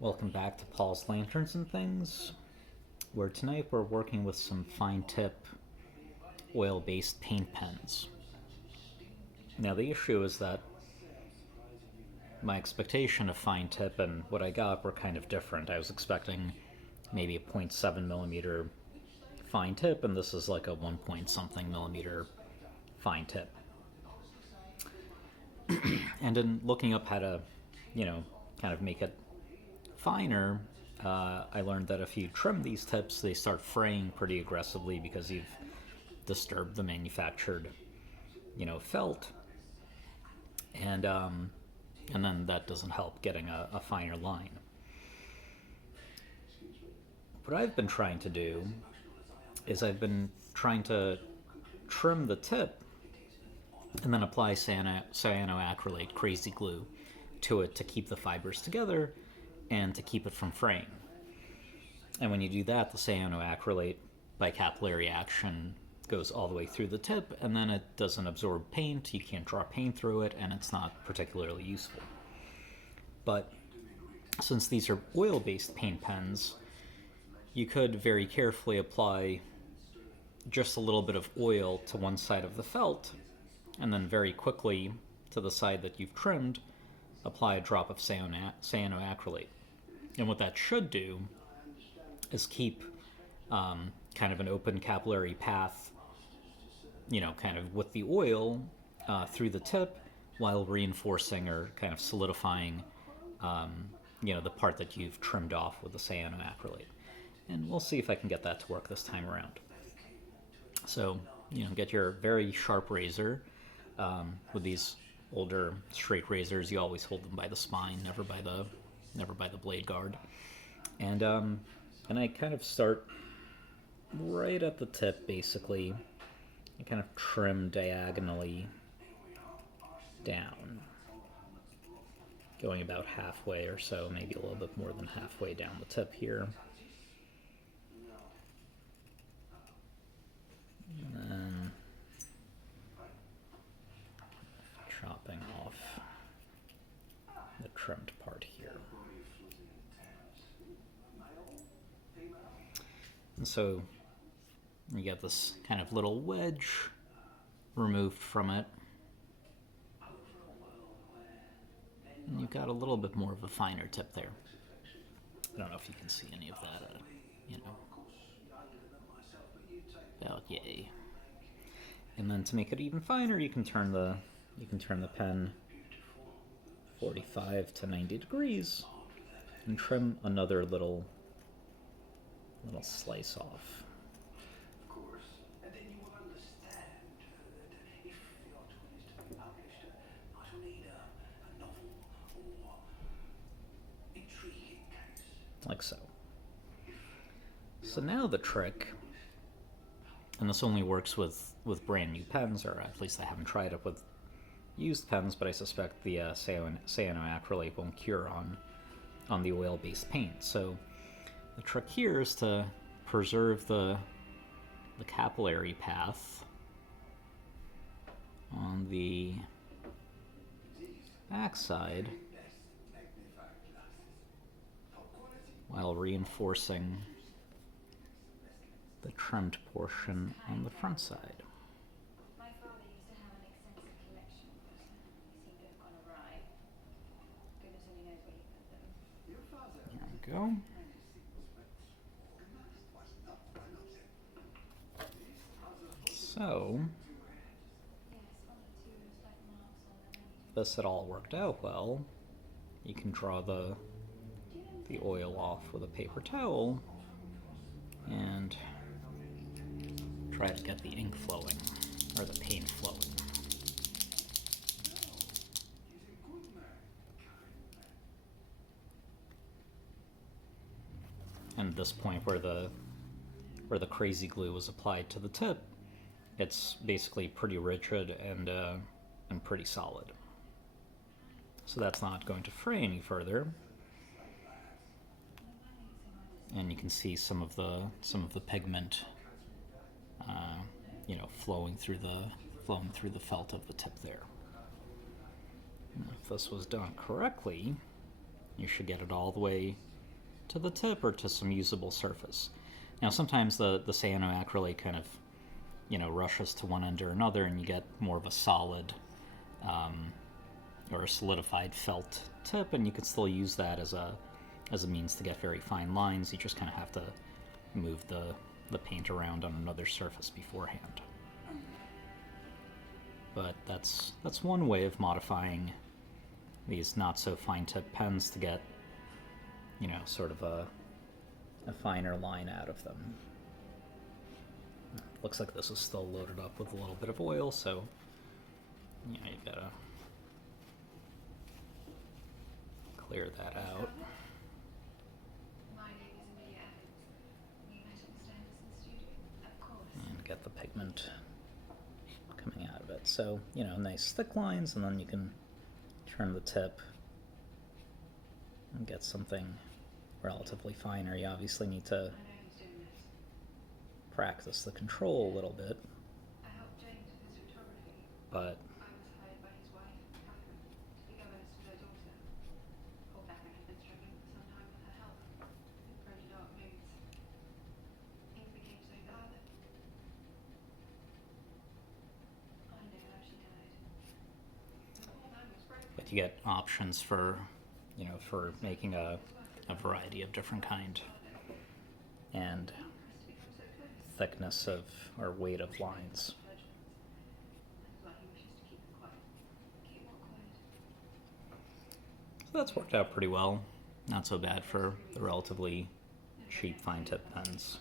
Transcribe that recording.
Welcome back to Paul's Lanterns and Things, where tonight we're working with some fine tip oil-based paint pens. Now the issue is that my expectation of fine tip and what I got were kind of different. I was expecting maybe a 0.7 millimeter fine tip, and this is like a 1 point something millimeter fine tip. And in looking up how to, kind of make it finer, I learned that if you trim these tips, they start fraying pretty aggressively because you've disturbed the manufactured, felt, and then that doesn't help getting a finer line. What I've been trying to do is I've been trying to trim the tip and then apply cyanoacrylate, Krazy Glue, to it to keep the fibers together and to keep it from fraying. And when you do that, the cyanoacrylate, by capillary action, goes all the way through the tip, and then it doesn't absorb paint, you can't draw paint through it, and it's not particularly useful. But since these are oil-based paint pens, you could very carefully apply just a little bit of oil to one side of the felt, and then very quickly to the side that you've trimmed, apply a drop of cyanoacrylate. And what that should do is keep kind of an open capillary path, kind of with the oil through the tip, while reinforcing or kind of solidifying, the part that you've trimmed off with the cyanoacrylate. And we'll see if I can get that to work this time around. So, get your very sharp razor. With these older straight razors, you always hold them by the spine, never by the blade guard. And I kind of start right at the tip, basically. I kind of trim diagonally down, going about halfway or so, maybe a little bit more than halfway down the tip here. And then chopping off the trimmed part here. And so you get this kind of little wedge removed from it. And you've got a little bit more of a finer tip there. I don't know if you can see any of that, about yay. And then to make it even finer, you can turn the pen 45 to 90 degrees and trim another little slice off. Like so. So now the trick, and this only works with brand new pens, or at least I haven't tried it with used pens, but I suspect the cyanoacrylate won't cure on the oil-based paint. So the trick here is to preserve the capillary path on the backside while reinforcing the trimmed portion on the front side. My father used to have an extensive collection, but he seemed to have gone awry. Goodness only knows where he put them. There we go. So, if this had all worked out well, you can draw the oil off with a paper towel and try to get the ink flowing, or the paint flowing. And at this point where the Krazy Glue was applied to the tip, it's basically pretty rigid and pretty solid. So that's not going to fray any further. And you can see some of the pigment, flowing through the felt of the tip there. And if this was done correctly, you should get it all the way to the tip or to some usable surface. Now, sometimes the cyanoacrylate kind of, rushes to one end or another, and you get more of a solid or a solidified felt tip, and you can still use that as a means to get very fine lines. You just kind of have to move the paint around on another surface beforehand. But that's one way of modifying these not so fine tip pens to get, sort of a finer line out of them. Looks like this is still loaded up with a little bit of oil, so you gotta clear that out. My name is Amelia Evans. We met at the Standerson studio. Of course. And get the pigment coming out of it. So, nice thick lines, and then you can turn the tip and get something relatively finer. You obviously need to I know he's doing this. practice the control a little bit, I helped Jane with his photography. but I was hired by his wife, Catherine, to be governess to their daughter. Poor Catherine had been struggling for some time with her health, prone to dark moods. Things became so bad that I know how she died. The poor man was broken. you get options for making a variety of different kind and thickness of or weight of lines. So that's worked out pretty well. Not so bad for the relatively cheap fine tip pens.